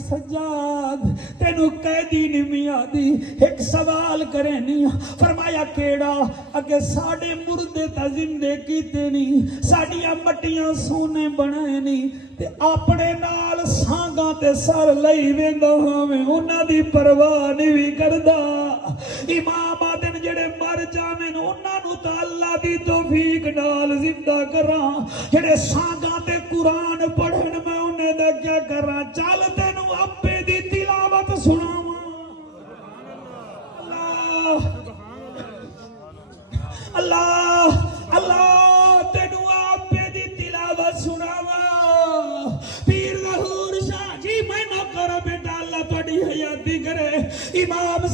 सज्जाद तेनू कैदी नहीं मियां दी एक सवाल करे नहीं फरमाया केड़ा अगे साडे मुर्दे ता जिंदे कीते नहीं साडियां मट्टियां सोने बनाए नहीं ते अपने नाल सांगा ते सर लई वेंदा होवे उन्हां दी परवाह नहीं भी करदा इमाम आदन जेड़े मर जावें उन्हां नू तां अल्लाह दी तौफीक नाल जिंदा करां जेड़े सांगा ते कुरान पढ़न मैं उन्हें दा क्या करां चल तेनू अब्बे दी तिलावत सुनावां अल्लाह अल्लाह अल्लाह तेनू अब्बे दी तिलावत सुनावां पीर ज़हूर शाह जी मैं नौकर बेटा अल्लाह तुहाडी हयाती करे इमाम